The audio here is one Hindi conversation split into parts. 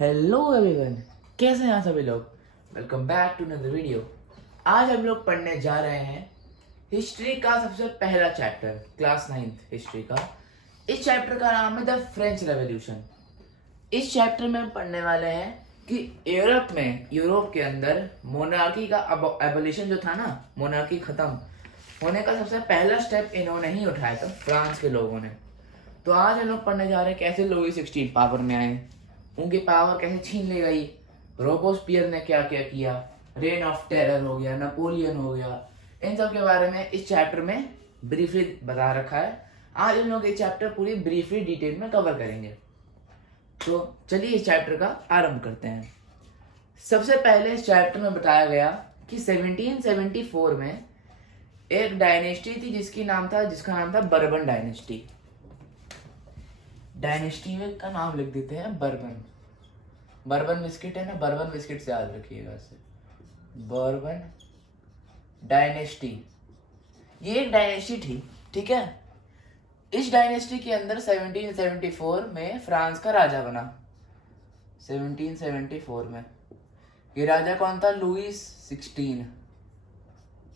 हेलो एवरीवन, कैसे हैं सभी लोग। Welcome back to another video. आज हम लोग पढ़ने जा रहे हैं हिस्ट्री का सबसे पहला चैप्टर, क्लास 9th हिस्ट्री का। इस चैप्टर का नाम है द फ्रेंच रेवोल्यूशन। इस चैप्टर में हम पढ़ने वाले हैं कि यूरोप के अंदर मोनार्की का एबोलिशन जो था ना, मोनार्की खत्म होने का सबसे पहला स्टेप इन्होंने ही उठाया था, फ्रांस के लोगों ने। तो आज हम लोग पढ़ने जा रहे हैं कैसे लुई 16 पावर में आए, उनकी पावर कैसे छीन ली गई, रोबोस्पियर ने क्या क्या किया, रेन ऑफ टेरर हो गया, नेपोलियन हो गया, इन सब के बारे में इस चैप्टर में ब्रीफली बता रखा है। आज हम लोग ये चैप्टर पूरी ब्रीफली डिटेल में कवर करेंगे। तो चलिए इस चैप्टर का आरंभ करते हैं। सबसे पहले इस चैप्टर में बताया गया कि 1774 में एक डायनेस्टी थी जिसका नाम था बर्बन डायनेस्टी। डायनेस्टी में का नाम लिख देते हैं बर्बन। बर्बन बिस्किट है ना, बर्बन बिस्किट से याद रखिएगा इसे, बर्बन डायनेस्टी। ये एक डायनेस्टी थी, ठीक है। इस डायनेस्टी के अंदर 1774 में फ्रांस का राजा बना। 1774 में ये राजा कौन था? लुईस 16।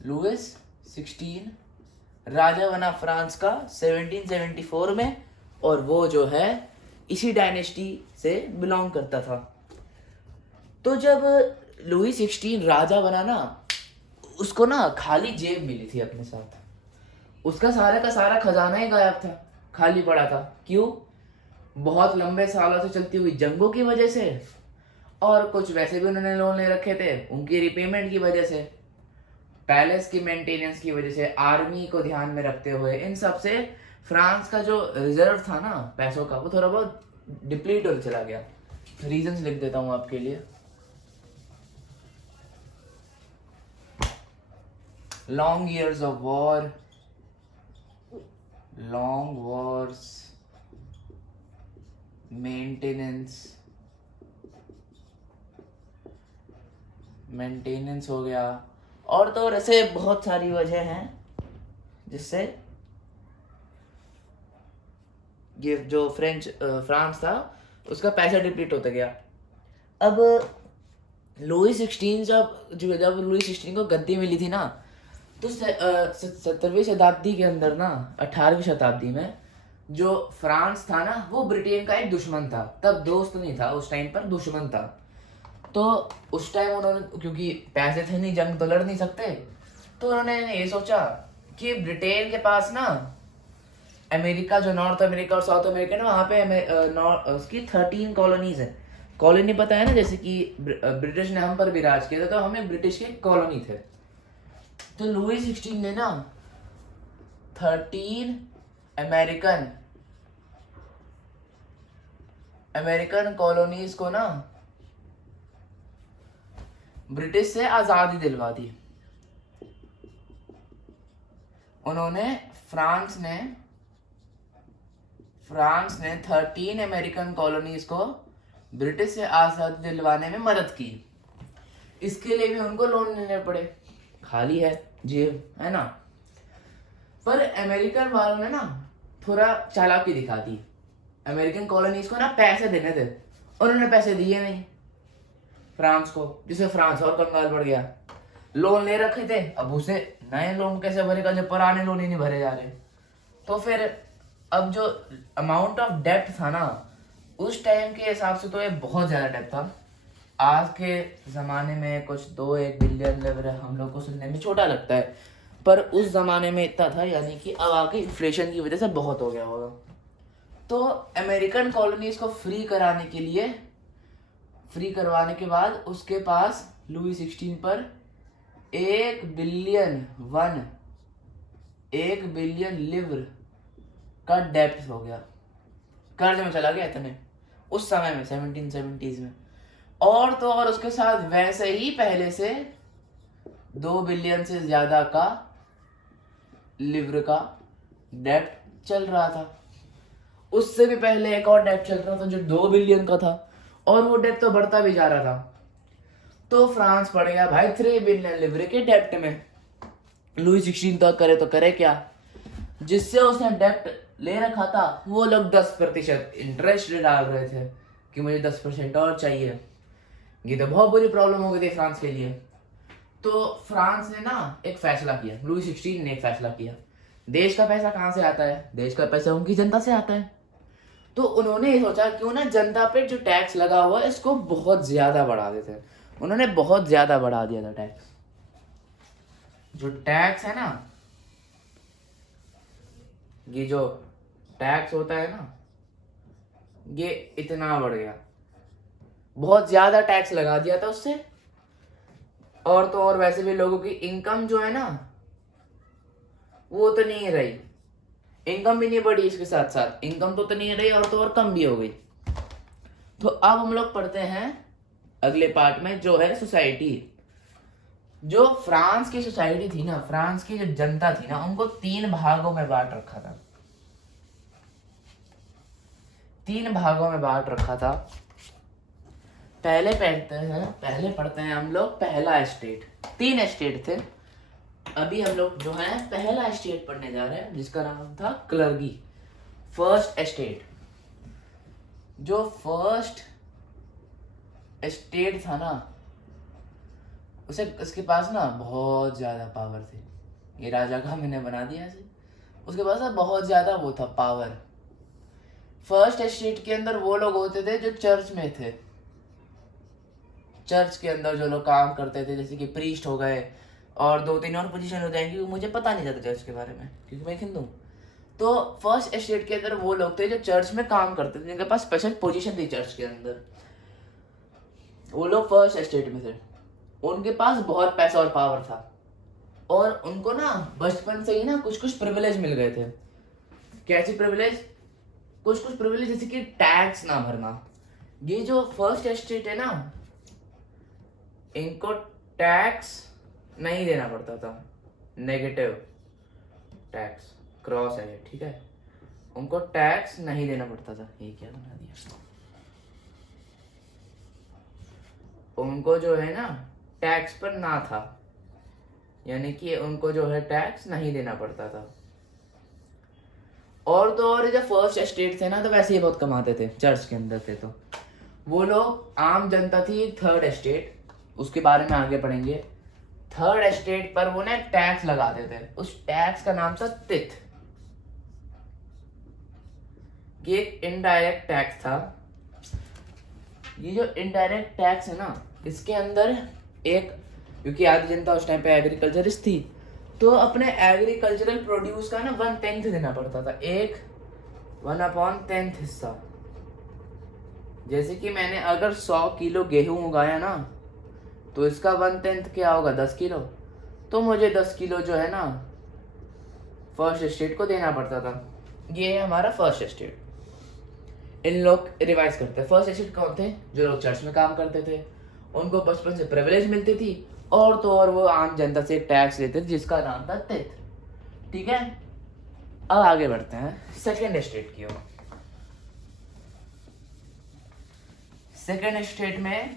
लुईस 16 राजा बना फ्रांस का 1774 में, और वो जो है इसी डायनेस्टी से बिलोंग करता था। तो जब लुई 16 राजा बना ना, उसको ना खाली जेब मिली थी अपने साथ। उसका सारा का सारा खजाना ही गायब था, खाली पड़ा था। क्यों? बहुत लंबे सालों से चलती हुई जंगों की वजह से, और कुछ वैसे भी उन्होंने लोन ले रखे थे उनकी रिपेमेंट की वजह से, पैलेस की मेंटेनेंस की वजह से, आर्मी को ध्यान में रखते हुए, इन सब से फ्रांस का जो रिजर्व था ना पैसों का, वो थोड़ा बहुत डिप्लीट होकर चला गया। रीजंस लिख देता हूं आपके लिए। Long years of war, long wars, maintenance हो गया, और तो ऐसे बहुत सारी वजह हैं जिससे ये जो फ्रांस था उसका पैसा डिप्लीट होता गया। अब लुई 16 जब लुई 16 को गद्दी मिली थी ना, तो 17वीं शताब्दी के अंदर ना, 18वीं शताब्दी में जो फ्रांस था ना, वो ब्रिटेन का एक दुश्मन था। तब दोस्त नहीं था, उस टाइम पर दुश्मन था। तो उस टाइम उन्होंने, क्योंकि पैसे थे नहीं, जंग तो लड़ नहीं सकते, तो उन्होंने ये सोचा कि ब्रिटेन के पास ना अमेरिका, जो नॉर्थ अमेरिका और साउथ अमेरिका ना, वहाँ पे उसकी 13 कॉलोनीज है। कॉलोनी पता है ना, जैसे कि ब्रिटिश ने हम पर भी राज किया था, तो हमें ब्रिटिश के कॉलोनी थे। तो लुई 16 ने ना 13 अमेरिकन कॉलोनीज को ना ब्रिटिश से आजादी दिलवा दी। उन्होंने फ्रांस ने 13 अमेरिकन कॉलोनीज को ब्रिटिश से आजादी दिलवाने में मदद की। इसके लिए भी उनको लोन लेने पड़े, खाली है जेब, है ना। पर अमेरिकन वालों ने ना थोड़ा चालाकी दिखा दी। अमेरिकन कॉलोनीज को ना पैसे देने थे, उन्होंने पैसे दिए नहीं फ्रांस को, जिससे फ्रांस और कंगाल पड़ गया। लोन ले रखे थे, अब उसे नए लोन कैसे भरेगा जब पुराने लोन ही नहीं भरे जा रहे। तो फिर अब जो अमाउंट ऑफ डेप्ट था ना, उस टाइम के हिसाब से तो ये बहुत ज़्यादा डेप्ट था। आज के ज़माने में कुछ 2-1 बिलियन लिवर हम लोग को सुनने में छोटा लगता है, पर उस ज़माने में इतना था, यानी कि अब आके इन्फ्लेशन की वजह से बहुत हो गया होगा। तो अमेरिकन कॉलोनीज को फ्री करवाने के बाद उसके पास लुई 16 पर 1 बिलियन लिवर का डेप्ट हो गया, कर्ज में चला गया इतने उस समय में, 1770s में। और तो और उसके साथ वैसे ही पहले से 2 बिलियन से ज्यादा का लिवर का डेप्ट चल रहा था। उससे भी पहले एक और डेप्ट चल रहा था जो 2 बिलियन का था, और वो डेप्ट तो बढ़ता भी जा रहा था। तो फ्रांस पड़ गया भाई 3 बिलियन लिवर के डेप्ट में। लुई 16 तो करे क्या, जिससे उसने डेप्ट ले रखा था वो लोग 10% इंटरेस्ट डाल रहे थे। कि मुझे 10% और चाहिए। ये तो बहुत बुरी प्रॉब्लम हो गई थी फ्रांस के लिए। तो फ्रांस ने ना एक फैसला किया, लुई 16 ने एक फैसला किया। देश का पैसा कहाँ से आता है? देश का पैसा उनकी जनता से आता है। तो उन्होंने ये सोचा क्यों ना जनता पे जो टैक्स लगा हुआ है इसको बहुत ज्यादा बढ़ा देते हैं। उन्होंने बहुत ज्यादा बढ़ा दिया था टैक्स। जो टैक्स है ना, ये जो टैक्स होता है ना, ये इतना बढ़ गया, बहुत ज्यादा टैक्स लगा दिया था उससे। और तो और वैसे भी लोगों की इनकम जो है ना वो तो नहीं रही, इनकम भी नहीं बढ़ी, इसके साथ साथ इनकम तो नहीं रही और तो और कम भी हो गई। तो अब हम लोग पढ़ते हैं अगले पार्ट में जो है सोसाइटी। जो फ्रांस की सोसाइटी थी ना, फ्रांस की जो जनता थी ना, उनको 3 भागों में बांट रखा था। 3 भागों में बांट रखा था। पहले पढ़ते हैं हम लोग पहला स्टेट। 3 स्टेट थे। अभी हम लोग जो है पहला स्टेट पढ़ने जा रहे हैं जिसका नाम था क्लर्गी, फर्स्ट स्टेट। जो फर्स्ट स्टेट था ना, उसके पास ना बहुत ज्यादा पावर थी। ये राजा का मैंने बना दिया ऐसे। उसके पास ना बहुत ज्यादा वो था पावर। फर्स्ट स्टेट के अंदर वो लोग होते थे जो चर्च में थे। चर्च के अंदर जो लोग काम करते थे, जैसे कि प्रीस्ट हो गए और 2-3 और पोजीशन हो जाएंगी, मुझे पता नहीं था चर्च के बारे में क्योंकि मैं हिंदू। तो फर्स्ट स्टेट के अंदर वो लोग थे जो चर्च में काम करते थे, जिनके पास स्पेशल पोजीशन थी चर्च के अंदर। वो लोग फर्स्ट स्टेट में थे। उनके पास बहुत पैसा और पावर था और उनको ना बचपन से ही ना कुछ कुछ प्रिविलेज मिल गए थे। कैसी प्रिविलेज? कुछ कुछ प्रिविलेज जैसे कि टैक्स ना भरना। ये जो फर्स्ट स्टेट है ना, इनको टैक्स नहीं देना पड़ता था। नेगेटिव टैक्स, क्रॉस है ये, ठीक है। उनको टैक्स नहीं देना पड़ता था। ये क्या बना दिया? उनको जो है ना टैक्स पर ना था, यानी कि उनको जो है टैक्स नहीं देना पड़ता था। और तो और जब फर्स्ट स्टेट थे ना तो वैसे ही बहुत कमाते थे, चर्च के अंदर थे तो वो लोग। आम जनता थी थर्ड स्टेट, उसके बारे में आगे पढ़ेंगे। थर्ड स्टेट पर वो ना टैक्स लगाते थे। उस टैक्स का नाम था तिथ। ये एक इनडायरेक्ट टैक्स था। ये जो इनडायरेक्ट टैक्स है ना, इसके अंदर एक, क्योंकि आधी जनता उस टाइम पे एग्रीकल्चरिस्ट थी, तो अपने एग्रीकल्चरल प्रोड्यूस का ना 1/10 देना पड़ता था। 1/10 हिस्सा। जैसे कि मैंने अगर 100 किलो गेहूं उगाया ना, तो इसका 1/10 क्या होगा? 10 किलो। तो मुझे 10 किलो जो है ना फर्स्ट स्टेट को देना पड़ता था। ये है हमारा फर्स्ट स्टेट। इन लोग रिवाइज करते हैं। फर्स्ट स्टेट कौन थे? जो लोग चर्च में काम करते थे, उनको बचपन से प्रिविलेज मिलती थी और तो और वो आम जनता से टैक्स लेते थे जिसका नाम था तिथ, ठीक है। अब आगे बढ़ते हैं सेकेंड स्टेट की ओर। सेकेंड स्टेट में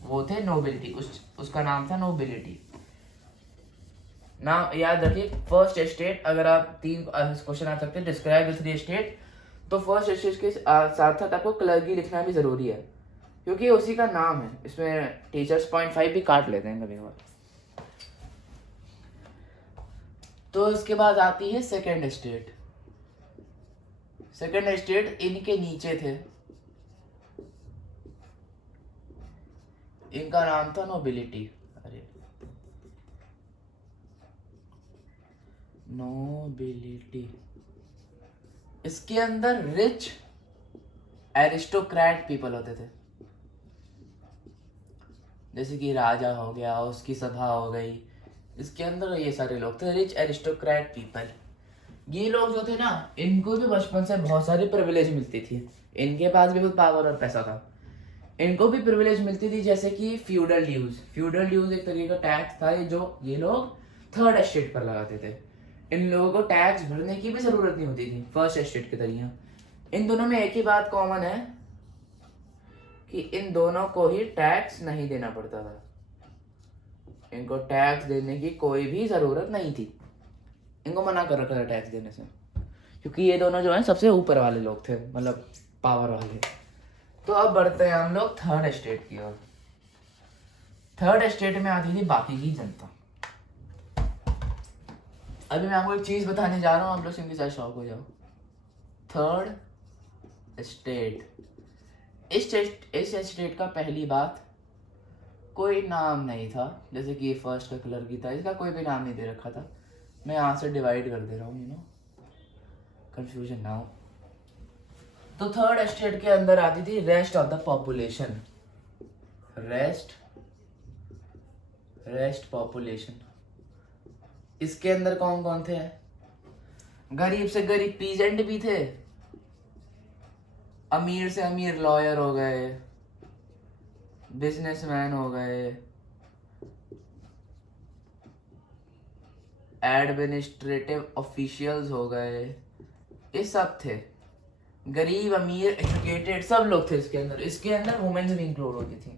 वो थे नोबिलिटी, उसका नाम था नोबिलिटी। नाम याद रखिए। फर्स्ट स्टेट, अगर आप 3 क्वेश्चन आ सकते हैं, डिस्क्राइब द 3 स्टेट, तो फर्स्ट स्टेट के साथ साथ आपको क्लर्गी लिखना भी जरूरी है क्योंकि उसी का नाम है। इसमें टीचर्स 0.5 भी काट लेते हैं कभी कभार। तो इसके बाद आती है सेकेंड स्टेट। सेकेंड स्टेट इनके नीचे थे, इनका नाम था नोबिलिटी। अरे नोबिलिटी। इसके अंदर रिच एरिस्टोक्रेट पीपल होते थे, जैसे कि राजा हो गया, उसकी सभा हो गई, इसके अंदर ये सारे लोग थे रिच एरिस्टोक्रेट पीपल। ये लोग जो थे ना, इनको भी बचपन से बहुत सारी प्रिविलेज मिलती थी। इनके पास भी बहुत पावर और पैसा था। इनको भी प्रिविलेज मिलती थी, जैसे कि फ्यूडल ड्यूज। फ्यूडल ड्यूज एक तरीके का टैक्स था जो ये लोग थर्ड स्टेट पर लगाते थे। इन लोगों को टैक्स भरने की भी जरूरत नहीं होती थी फर्स्ट स्टेट के तरीके। इन दोनों में एक ही बात कॉमन है कि इन दोनों को ही टैक्स नहीं देना पड़ता था। इनको टैक्स देने की कोई भी जरूरत नहीं थी। इनको मना कर रखा था टैक्स देने से, क्योंकि ये दोनों जो है सबसे ऊपर वाले लोग थे, मतलब पावर वाले। तो अब बढ़ते हैं हम लोग थर्ड स्टेट की ओर। थर्ड स्टेट में आती थी बाकी की जनता। अभी मैं आपको एक चीज बताने जा रहा हूँ, आप लोग इनके साथ शौक हो जाओ। थर्ड स्टेट, इस स्टेट का पहली बात कोई नाम नहीं था, जैसे कि फर्स्ट का कलर की था, इसका कोई भी नाम नहीं दे रखा था। मैं यहाँ से डिवाइड कर दे रहा हूँ, कंफ्यूजन ना हो। तो थर्ड स्टेट के अंदर आती थी rest of the population. Rest population, इसके अंदर कौन कौन थे? गरीब से गरीब पीजेंट भी थे, अमीर से अमीर लॉयर हो गए, बिजनेसमैन हो गए, एडमिनिस्ट्रेटिव ऑफिशियल्स हो गए, ये सब थे। गरीब अमीर एजुकेटेड सब लोग थे इसके अंदर। इसके अंदर वुमेन्स भी इंक्लूड होती थी।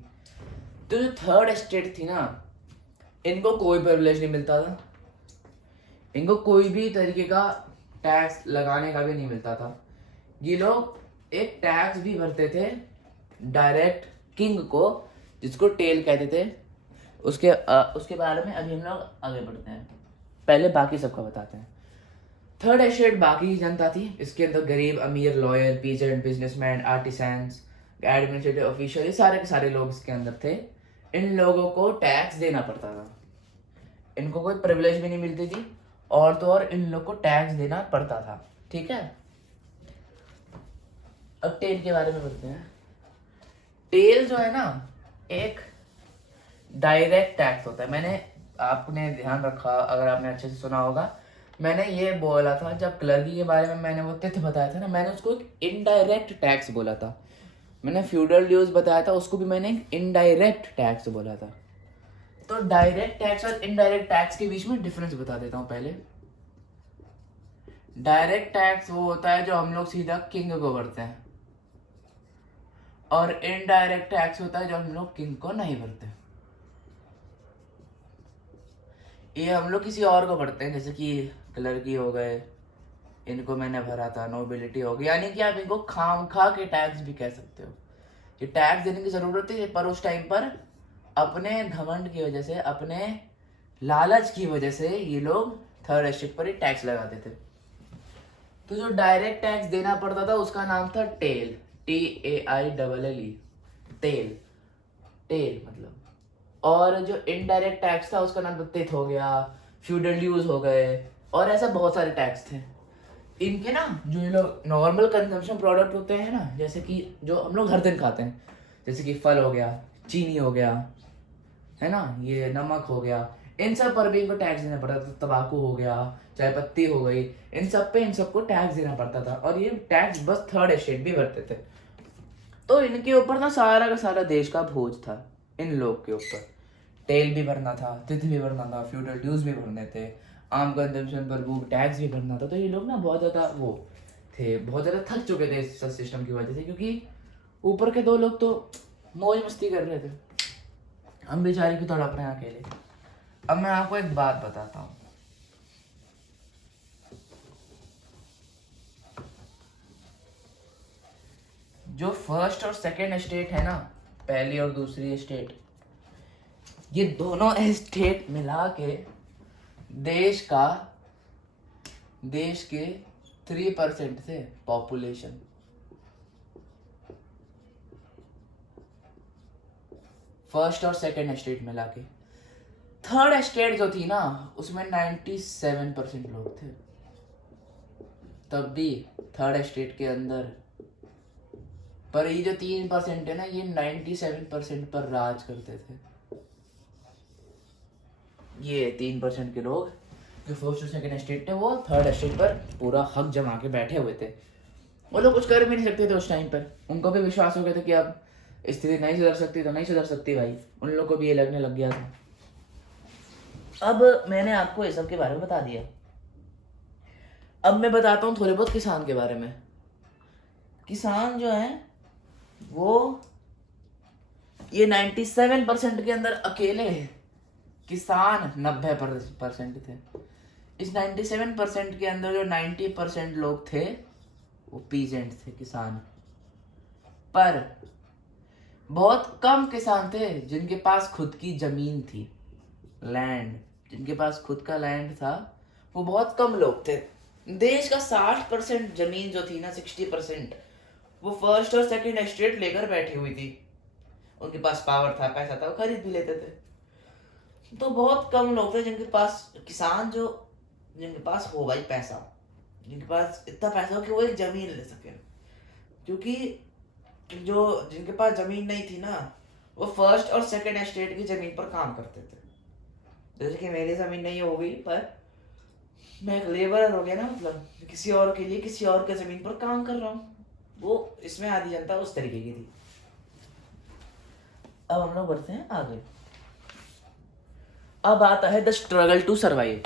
तो जो थर्ड स्टेट थी ना, इनको कोई प्रिविलेज नहीं मिलता था, इनको कोई भी तरीके का टैक्स लगाने का भी नहीं मिलता था। ये लोग एक टैक्स भी भरते थे डायरेक्ट किंग को, जिसको टेल कहते थे। उसके बारे में अभी हम लोग आगे बढ़ते हैं, पहले बाकी सबका बताते हैं। थर्ड स्टेट बाकी की जनता थी। इसके अंदर गरीब अमीर lawyer peasant businessman artisans administrative official, ये सारे के सारे लोग इसके अंदर थे। इन लोगों को टैक्स देना पड़ता था, इनको कोई प्रिविलेज भी नहीं मिलती थी, और तो और इन लोग को टैक्स देना पड़ता था। ठीक है, अब टेल के बारे में बताते हैं। टेल जो है ना, एक डायरेक्ट टैक्स होता है। मैंने आपने ध्यान रखा, अगर आपने अच्छे से सुना होगा, मैंने ये बोला था जब क्लर्की के बारे में मैंने वो तथ्य बताया था ना, मैंने उसको एक इनडायरेक्ट टैक्स बोला था। मैंने फ्यूडल ड्यूज बताया था, उसको भी मैंने इनडायरेक्ट टैक्स बोला था। तो डायरेक्ट टैक्स और इनडायरेक्ट टैक्स के बीच में डिफरेंस बता देता हूँ पहले। डायरेक्ट टैक्स वो होता है जो हम लोग सीधा किंग को भरते हैं, और इनडायरेक्ट टैक्स होता है जो हम लोग किंग को नहीं भरते। ये हम लोग किसी और को भरते हैं, जैसे कि क्लर्की हो गए, इनको मैंने भरा था, नोबिलिटी हो गई, यानी कि आप इनको खाम खा के टैक्स भी कह सकते हो। ये टैक्स देने की जरूरत है, पर उस टाइम पर अपने घमंड की वजह से, अपने लालच की वजह से ये लोग थर्ड स्टेट पर ही टैक्स लगाते थे। तो जो डायरेक्ट टैक्स देना पड़ता था उसका नाम था टेल, TAILLE, टेल, टेल मतलब। और जो इनडायरेक्ट टैक्स था उसका नाम तिथ हो गया, फ्यूडल ड्यूज हो गए, और ऐसा बहुत सारे टैक्स थे। इनके ना जो ये लोग नॉर्मल कंजम्पशन प्रोडक्ट होते हैं ना, जैसे कि जो हम लोग हर दिन खाते हैं, जैसे कि फल हो गया, चीनी हो गया, है ना, ये नमक हो गया, इन सब पर भी इनको टैक्स देना पड़ता था। तंबाकू हो गया, चाय पत्ती हो गई, इन सब पे इन सबको टैक्स देना पड़ता था, और ये टैक्स बस थर्ड स्टेट भी भरते थे। तो इनके ऊपर ना सारा का सारा देश का बोझ था इन लोग के ऊपर। टेल भी भरना था, तिथ भी भरना था, फ्यूडल ड्यूज भी भरने थे, आम कंजम्पशन पर वो टैक्स भी भरना था। तो ये लोग ना बहुत ज़्यादा वो थे, बहुत ज़्यादा थक चुके थे इस सिस्टम की वजह से, क्योंकि ऊपर के दो लोग तो मौज मस्ती कर रहे थे, हम बेचारे की तड़प रहे हैं अकेले। अब मैं आपको एक बात बताता हूँ। जो फर्स्ट और सेकेंड स्टेट है ना, पहली और दूसरी स्टेट, ये दोनों स्टेट मिला के देश के 3% थे पॉपुलेशन। फर्स्ट और सेकेंड स्टेट मिला के। थर्ड स्टेट जो थी ना, उसमें 97% लोग थे। तब भी थर्ड स्टेट के अंदर, पर ये जो 3% है ना, ये 97% पर राज करते थे। ये 3% के लोग जो फर्स्ट और सेकेंड स्टेट थे, वो थर्ड स्टेट पर पूरा हक जमा के बैठे हुए थे। वो लोग कुछ कर भी नहीं सकते थे उस टाइम पर। उनको भी विश्वास हो गया था कि अब स्थिति नहीं सुधर सकती तो नहीं सुधर सकती भाई, उन लोग को भी ये लगने लग गया था। अब मैंने आपको ये सब के बारे में बता दिया। अब मैं बताता हूँ थोड़े बहुत किसान के बारे में। किसान जो है वो ये 97% के अंदर अकेले किसान 90% थे। इस 97% के अंदर जो 90% लोग थे वो पीजेंट थे, किसान। पर बहुत कम किसान थे जिनके पास खुद की जमीन थी, लैंड, जिनके पास खुद का लैंड था, वो बहुत कम लोग थे। देश का 60% जमीन जो थी ना, 60%, वो फर्स्ट और सेकंड एस्टेट लेकर बैठी हुई थी। उनके पास पावर था, पैसा था, वो खरीद भी लेते थे। तो बहुत कम लोग थे जिनके पास, किसान जो, जिनके पास हो भाई पैसा, जिनके पास इतना पैसा हो कि वो एक जमीन ले सके। क्योंकि जो जिनके पास जमीन नहीं थी ना, वो फर्स्ट और सेकंड एस्टेट की जमीन पर काम करते थे। जैसे कि मेरी जमीन नहीं हो गई, पर मैं एक लेबरर हो गया ना, मतलब किसी और के लिए किसी और के जमीन पर काम कर रहा हूँ। वो इसमें आधी जनता उस तरीके की थी। अब हम लोग बढ़ते हैं आगे। अब आता है द स्ट्रगल टू सर्वाइव।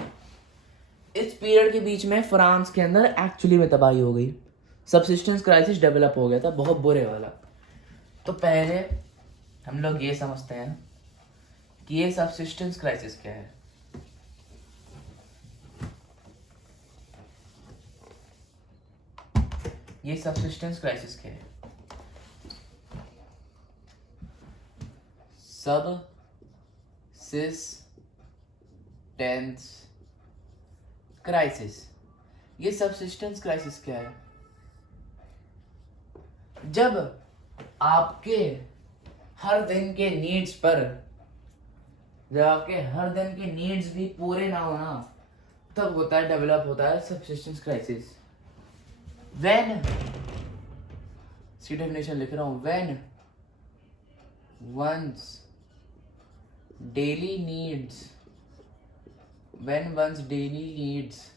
इस पीरियड के बीच में फ्रांस के अंदर एक्चुअली में तबाही हो गई। सबसिस्टेंस क्राइसिस डेवलप हो गया था, बहुत बुरे वाला। तो पहले हम लोग ये समझते हैं कि ये सबसिस्टेंस क्राइसिस क्या है। ये सबसिस्टेंस क्राइसिस क्या है? सबसिस्टेंस क्राइसिस, ये सबसिस्टेंस क्राइसिस क्या है? जब आपके हर दिन के नीड्स पर, जब आपके हर दिन के नीड्स भी पूरे ना होना, तब होता है, डेवलप होता है सबसिस्टेंस क्राइसिस। व्हेन, इसकी डेफिनेशन लिख रहा हूं, when one's daily needs, when one's daily needs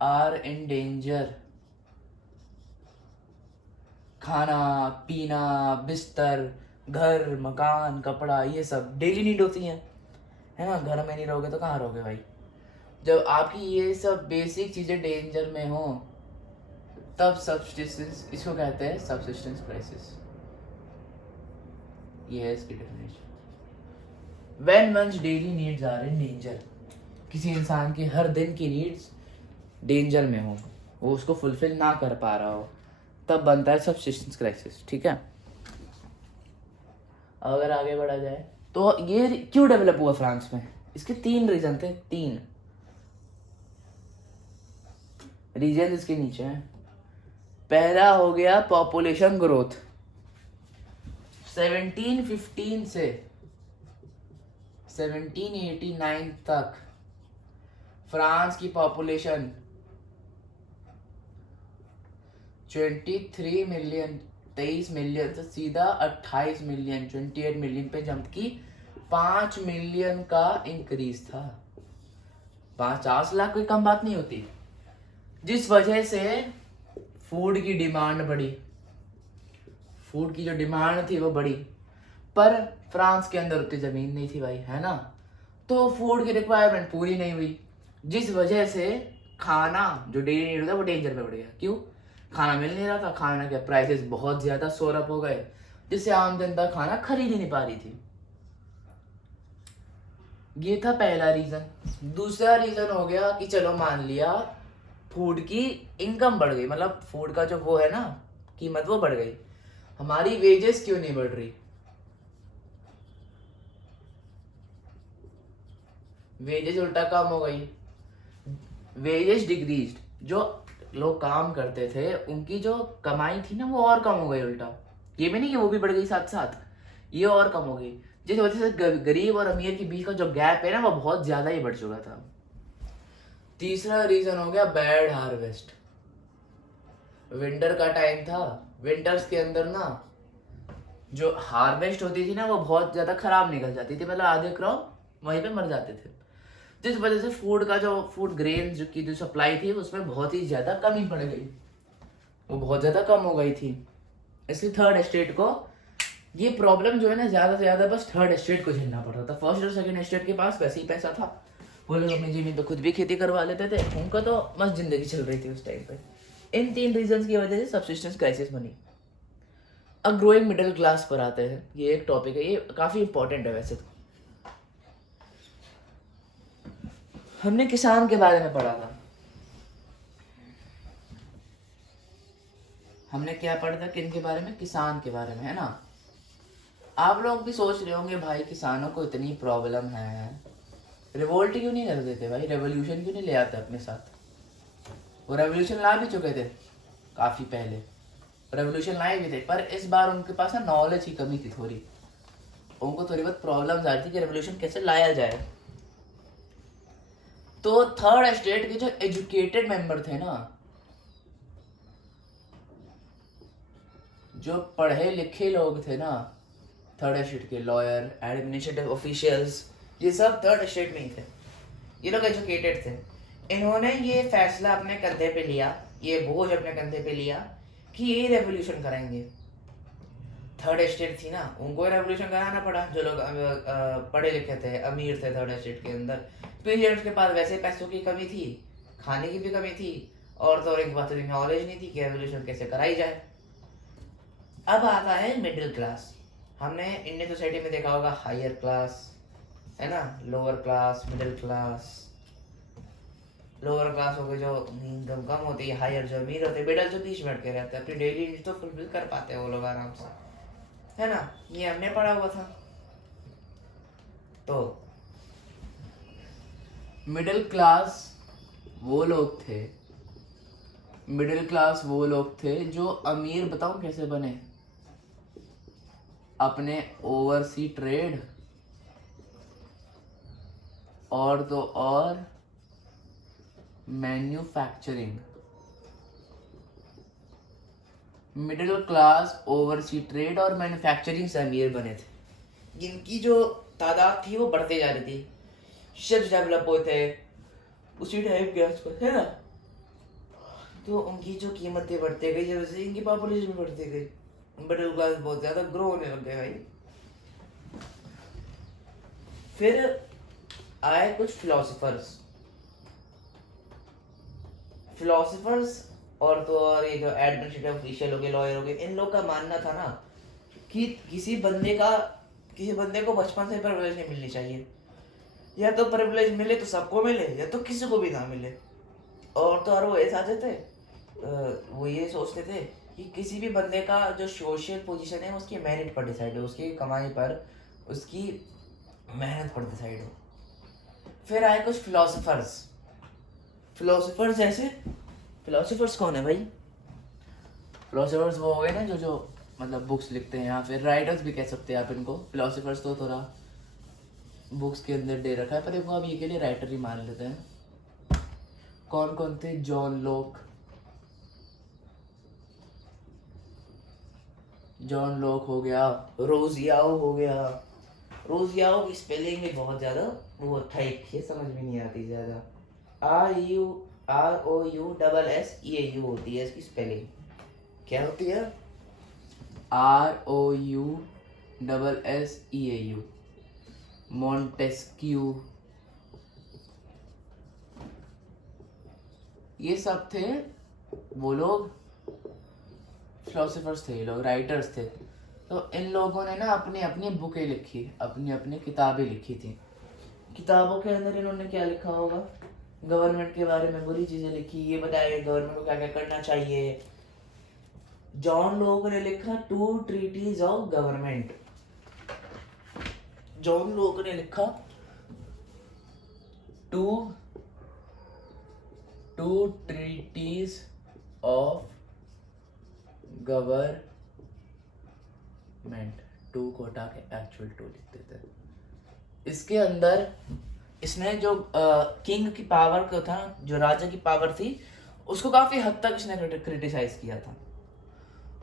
are in danger, खाना पीना, बिस्तर, घर, मकान, कपड़ा, ये सब डेली नीड होती हैं, है ना। घर में नहीं रहोगे तो कहाँ रहोगे भाई। जब आपकी ये सब बेसिक चीज़ें डेंजर में हो, तब सबसिस्टेंस, इसको कहते हैं सबसिस्टेंस क्राइसिस। ये है इसकी definition. When one's daily needs are in danger, किसी इंसान की हर दिन की नीड्स डेंजर में हो, वो उसको फुलफिल ना कर पा रहा हो, तब बनता है सबसिस्टेंस क्राइसिस। ठीक है। अगर आगे बढ़ा जाए तो ये क्यों डेवलप हुआ फ्रांस में, इसके 3 रीजन थे। 3 रीजन इसके नीचे हैं। पहला हो गया पॉपुलेशन ग्रोथ। 1715 से 1789 तक फ्रांस की पॉपुलेशन 23 मिलियन, 23 मिलियन से सीधा 28 मिलियन, 28 मिलियन पे जंप की। 5 मिलियन का इंक्रीज था। 50 लाख कोई कम बात नहीं होती। जिस वजह से फूड की डिमांड बढ़ी, फूड की जो डिमांड थी वो बढ़ी, पर फ्रांस के अंदर उतनी ज़मीन नहीं थी भाई, है ना। तो फूड की रिक्वायरमेंट पूरी नहीं हुई, जिस वजह से खाना जो डेली नीड होता है वो डेंजर में बढ़ गया। क्यों? खाना मिल नहीं रहा था, खाना के प्राइसेस बहुत ज़्यादा सोर अप हो गए, जिससे आम जनता खाना खरीद ही नहीं पा रही थी। ये था पहला रीज़न। दूसरा रीज़न हो गया कि चलो मान लिया फूड की इनकम बढ़ गई, मतलब फूड का जो वो है ना कीमत, वो बढ़ गई, हमारी वेजेस क्यों नहीं बढ़ रही? वेजेस उल्टा कम हो गई, वेजेस डिक्रीज। जो लोग काम करते थे उनकी जो कमाई थी ना वो और कम हो गई उल्टा। ये भी नहीं कि वो भी बढ़ गई साथ साथ, ये और कम हो गई, जिस वजह से गरीब और अमीर के बीच का जो गैप है ना वो बहुत ज्यादा ही बढ़ चुका था। तीसरा रीजन हो गया बैड हार्वेस्ट। विंटर का टाइम था, विंटर्स के अंदर ना जो हार्वेस्ट होती थी ना वो बहुत ज्यादा खराब निकल जाती थी, मतलब आधे क्रॉप वहीं पे मर जाते थे, जिस वजह से फूड का जो फूड ग्रेन की जो सप्लाई थी उसमें बहुत ही ज्यादा कमी पड़ गई, वो बहुत ज्यादा कम हो गई थी। इसलिए थर्ड एस्टेट को ये प्रॉब्लम जो है ना ज्यादा से ज्यादा बस थर्ड एस्टेट को झेलना पड़ रहा था। फर्स्ट और सेकंड एस्टेट के पास वैसे ही पैसा था, वो लोग अपनी जमीन पे खुद भी खेती करवा लेते थे, उनका तो मस्त जिंदगी चल रही थी उस टाइम पे। इन 3 रीजन की वजह से सबसिस्टेंस क्राइसिस बनी। अब ग्रोइंग मिडिल क्लास पर आते हैं। ये एक टॉपिक है, ये काफी इंपॉर्टेंट है वैसे तो। हमने किसान के बारे में पढ़ा था, हमने क्या पढ़ा था, किन के बारे में? किसान के बारे में, है ना। आप लोग भी सोच रहे होंगे भाई किसानों को इतनी प्रॉब्लम है, रिवोल्ट क्यों नहीं कर देते भाई, रेवोल्यूशन क्यों नहीं ले आते अपने साथ। वो रेवोल्यूशन ला भी चुके थे काफ़ी पहले, रेवोल्यूशन लाए भी थे, पर इस बार उनके पास ना नॉलेज की कमी थी थोड़ी, उनको थोड़ी बहुत प्रॉब्लम्स आ रही थी कि रेवोल्यूशन कैसे लाया जाए। तो थर्ड स्टेट के जो एजुकेटेड मेंबर थे ना, जो पढ़े लिखे लोग थे ना, थर्ड स्टेट के लॉयर, एडमिनिस्ट्रेटिव ऑफिशियल्स, ये सब थर्ड स्टेट में ही थे, ये लोग एजुकेटेड थे। इन्होंने ये फैसला अपने कंधे पे लिया, ये बोझ अपने कंधे पे लिया कि ये रेवोल्यूशन करेंगे। थर्ड स्टेट थी ना, उनको रेवोल्यूशन कराना पड़ा, जो लोग पढ़े लिखे थे, अमीर थे थर्ड स्टेट के अंदर, पीरियड्स के पास वैसे पैसों की कमी थी, खाने की भी कमी थी, और तो एक बात नॉलेज नहीं थी कि रेवोल्यूशन कैसे कराई जाए। अब आता है मिडिल क्लास। हमने इंडियन सोसाइटी में देखा होगा हायर क्लास है ना, lower class, middle class. Lower class हो गए जो इनकम कम होती है, हायर जो अमीर होते हैं, मिडिल जो बीच में अटके रहते हैं, अपनी डेली नीड्स तो फुलफिल कर पाते हैं वो लोग आराम से, है ना, ये हमने पढ़ा हुआ था। तो मिडिल क्लास वो लोग थे, मिडिल क्लास वो लोग थे जो अमीर, बताऊं कैसे बने, अपने ओवरसी ट्रेड और तो और manufacturing. Middle class oversee trade और मैन्युफैक्चरिंग से अमीर बने थे, जिनकी जो तादाद थी वो बढ़ते जा रही थी, शिप्स डेवलप होते उसी टाइप के आसपास, है ना, तो उनकी जो कीमतें बढ़ते गई, जब से इनकी पॉपुलेशन बढ़ती गई, मिडिल क्लास बहुत ज़्यादा ग्रो होने लग गया भाई। फिर आए कुछ फिलोसफर्स और तो और ये जो एडमिनिस्ट्रेटिव ऑफिशियल हो गए, लॉयर हो गए, इन लोग का मानना था ना कि किसी बंदे को बचपन से प्रिविलेज नहीं मिलनी चाहिए, या तो प्रिविलेज मिले तो सबको मिले, या तो किसी को भी ना मिले। और तो और वो ऐसा थे, वो ये सोचते थे कि किसी भी बंदे का जो सोशल पोजीशन है उसकी मेरिट पर डिसाइड हो, उसकी कमाई पर, उसकी मेहनत पर डिसाइड हो। फिर आए कुछ फिलोसफर्स ऐसे, फिलोसफर्स कौन है भाई, फिलोसफर्स वो हो गए ना जो मतलब बुक्स लिखते हैं, या फिर राइटर्स भी कह सकते हैं आप इनको, फिलोसफर्स तो थोड़ा बुक्स के अंदर दे रखा है, पर इनको अब ये के लिए राइटर ही मान लेते हैं। कौन कौन थे, जॉन लॉक हो गया, रोजियाओ हो गया। रोजियाओ की स्पेलिंग भी बहुत ज़्यादा वो टाइप है, समझ में नहीं आती ज़्यादा, ROUSSEAU होती है इसकी स्पेलिंग, क्या होती है, ROUSSEAU, मॉन्टेस्क्यू, ये सब थे वो लोग, फिलोसफर्स थे, ये लोग राइटर्स थे। तो इन लोगों ने ना अपनी अपनी बुकें लिखी, अपनी अपनी किताबें लिखी थी। किताबों के अंदर इन्होंने क्या लिखा होगा, गवर्नमेंट के बारे में बुरी चीज़ें लिखी, ये बताया गवर्नमेंट को क्या क्या करना चाहिए। जॉन लोग ने लिखा 2 ट्रीटीज ऑफ गवर्नमेंट, जॉन लोग ने लिखा 2 ट्रीटीज ऑफ गवर्नमेंट, 2 को हटा के एक्चुअल 2 लिख देते हैं। इसके अंदर इसने जो किंग की पावर को था, जो राजा की पावर थी, उसको काफी हद तक इसने क्रिटिसाइज किया था।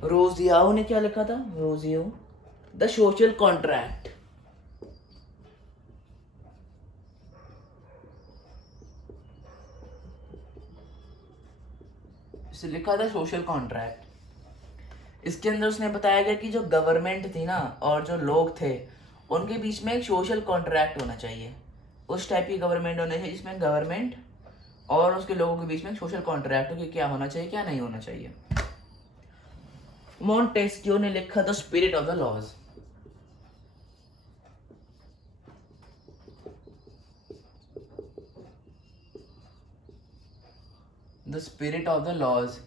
रोजियाओ ने क्या लिखा था, रोजियो द सोशल कॉन्ट्रैक्ट, इसे लिखा था सोशल कॉन्ट्रैक्ट। इसके अंदर उसने बताया गया कि जो गवर्नमेंट थी ना और जो लोग थे, उनके बीच में एक सोशल कॉन्ट्रैक्ट होना चाहिए, उस टाइप की गवर्नमेंट होनी चाहिए जिसमें गवर्नमेंट और उसके लोगों के बीच में सोशल कॉन्ट्रैक्ट हो कि क्या होना चाहिए क्या नहीं होना चाहिए। मॉन्टेस्क्यू ने लिखा the spirit of the laws, the spirit of the laws.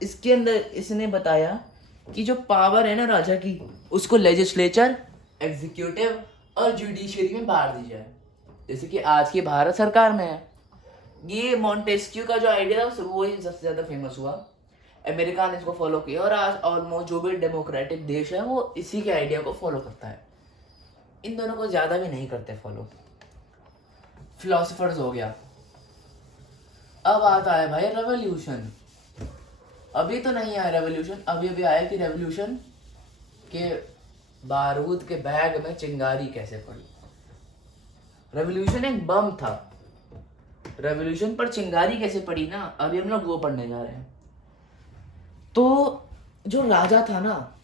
इसके अंदर इसने बताया कि जो पावर है ना राजा की, उसको लेजिस्लेचर, एग्जीक्यूटिव और जुडिशरी में बांट दी जाए, जैसे कि आज की भारत सरकार में है। ये मॉन्टेस्क्यू का जो आइडिया था वो ही सबसे ज़्यादा फेमस हुआ, अमेरिका ने इसको फॉलो किया और आज ऑलमोस्ट जो भी डेमोक्रेटिक देश है वो इसी के आइडिया को फॉलो करता है। इन दोनों को ज़्यादा भी नहीं करते फॉलो। फिलोसफर्स हो गया। अब आता है भाई रेवोल्यूशन। अभी तो नहीं आया रेवोल्यूशन, अभी अभी आया कि रेवोल्यूशन के बारूद के बैग में चिंगारी कैसे पड़ी। रेवोल्यूशन एक बम था, रेवोल्यूशन पर चिंगारी कैसे पड़ी ना, अभी हम लोग वो पढ़ने जा रहे हैं। तो जो राजा था ना,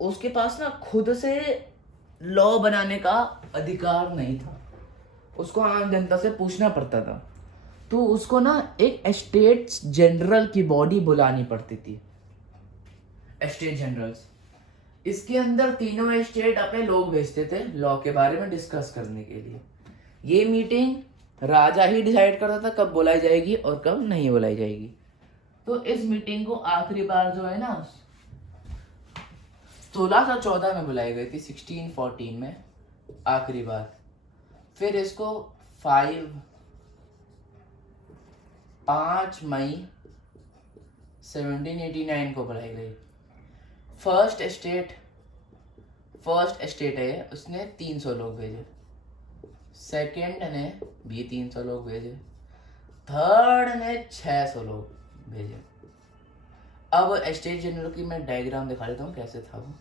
उसके पास ना खुद से लॉ बनाने का अधिकार नहीं था, उसको आम जनता से पूछना पड़ता था। तो उसको ना एक स्टेट्स जनरल की बॉडी बुलानी पड़ती थी, स्टेट जनरल्स। इसके अंदर तीनों स्टेट अपने लोग भेजते थे लॉ के बारे में डिस्कस करने के लिए। ये मीटिंग राजा ही डिसाइड करता था कब बुलाई जाएगी और कब नहीं बुलाई जाएगी। तो इस मीटिंग को आखिरी बार जो है ना 1614 में बुलाई गई थी, 1614 में आखिरी बार। फिर इसको 5 मई 1789 को बुलाई गई। फर्स्ट स्टेट है, उसने 300 लोग भेजे, सेकेंड ने भी 300 लोग भेजे, थर्ड ने 600 लोग भेजे। अब स्टेट जनरल की मैं डायग्राम दिखा देता हूँ कैसे था वो।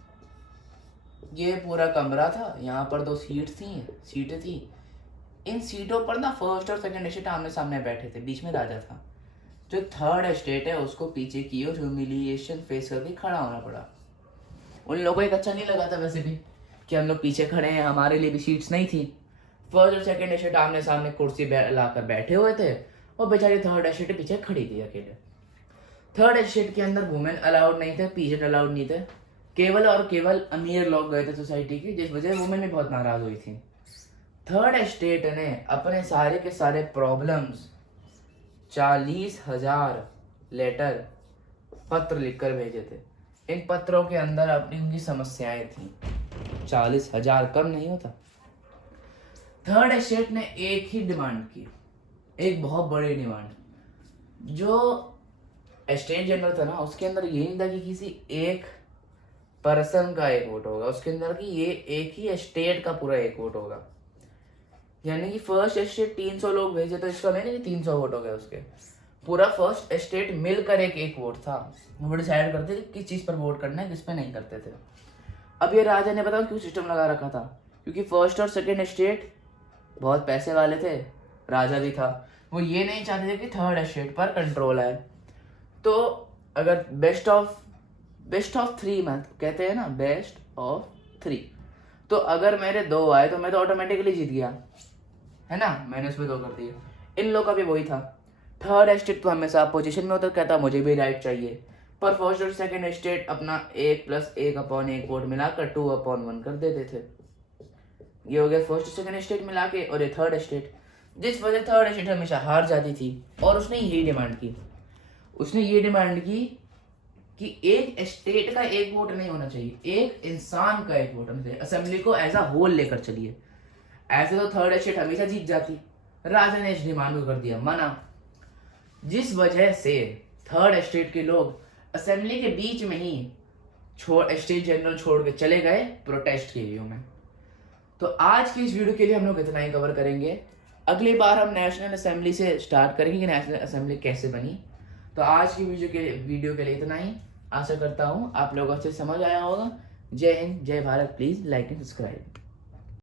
ये पूरा कमरा था, यहाँ पर 2 सीटें थी। इन सीटों पर ना फर्स्ट और सेकंड स्टेट आमने सामने बैठे थे, बीच में राजा था। जो थर्ड स्टेट है उसको पीछे की और ह्यूमिलिएशन फेस करके खड़ा होना पड़ा। उन लोगों को एक अच्छा नहीं लगा था वैसे भी कि हम लोग पीछे खड़े हैं, हमारे लिए भी सीट्स नहीं थी। फर्स्ट और सेकंड स्टेट आमने सामने कुर्सी लाकर बैठे हुए थे और बेचारे थर्ड स्टेट पीछे खड़ी थी अकेले। थर्ड स्टेट के अंदर वुमेन अलाउड नहीं थे, पीजेंट अलाउड नहीं थे, केवल और केवल अमीर लोग गए थे सोसाइटी की, जिस वजह वुमेन भी बहुत नाराज हुई थी। थर्ड स्टेट ने अपने सारे के सारे प्रॉब्लम्स 40,000 लेटर पत्र लिखकर भेजे थे। इन पत्रों के अंदर अपनी उनकी समस्याएं थी। 40,000 कम नहीं होता। थर्ड स्टेट ने एक ही डिमांड की, एक बहुत बड़ी डिमांड। जो स्टेट जनरल था ना उसके अंदर ये नहीं था कि किसी एक पर्सन का एक वोट होगा, उसके अंदर कि ये एक ही स्टेट का पूरा एक वोट होगा। यानी कि फर्स्ट स्टेट 300 लोग भेजे तो इसका नहीं कि 300 वोट हो गए उसके, पूरा फर्स्ट स्टेट मिलकर एक वोट था। वो डिसाइड करते थे किस चीज़ पर वोट करना है, किस पे नहीं करते थे। अब ये राजा ने बताओ क्यों सिस्टम लगा रखा था, क्योंकि फर्स्ट और सेकेंड स्टेट बहुत पैसे वाले थे, राजा भी था, वो ये नहीं चाहते थे कि थर्ड स्टेट पर कंट्रोल आए। तो अगर बेस्ट ऑफ 3 में कहते हैं ना, बेस्ट ऑफ 3, तो अगर मेरे 2 आए तो मैं तो ऑटोमेटिकली जीत गया, है ना, मैंने उसमें 2 कर दिए। इन लोगों का भी वही था। थर्ड स्टेट तो हमेशा अपोजिशन में होता, कहता मुझे भी राइट चाहिए, पर फर्स्ट और सेकेंड स्टेट अपना 1+1/1 वोट मिलाकर 2/1 कर देते थे। ये हो गया फर्स्ट सेकेंड स्टेट मिला के, और ये थर्ड स्टेट, जिस वजह थर्ड स्टेट हमेशा हार जाती थी। और उसने यही डिमांड की, उसने ये डिमांड की कि एक स्टेट का एक वोट नहीं होना चाहिए, एक इंसान का एक वोट होना चाहिए। असेंबली को एज अ होल लेकर चलिए, ऐसे तो थर्ड स्टेट हमेशा जीत जाती। राजा ने इस डिमांड को कर दिया मना, जिस वजह से थर्ड स्टेट के लोग असेंबली के बीच में ही स्टेट जनरल छोड़ के चले गए प्रोटेस्ट के लिए में। तो आज की इस वीडियो के लिए हम लोग इतना ही कवर करेंगे। अगली बार हम नेशनल असेंबली से स्टार्ट करेंगे कि नेशनल असेंबली कैसे बनी। तो आज की वीडियो के लिए इतना ही। आशा करता हूँ आप लोगों को अच्छे समझ आया होगा। जय हिंद, जय Bharat. Please like and subscribe.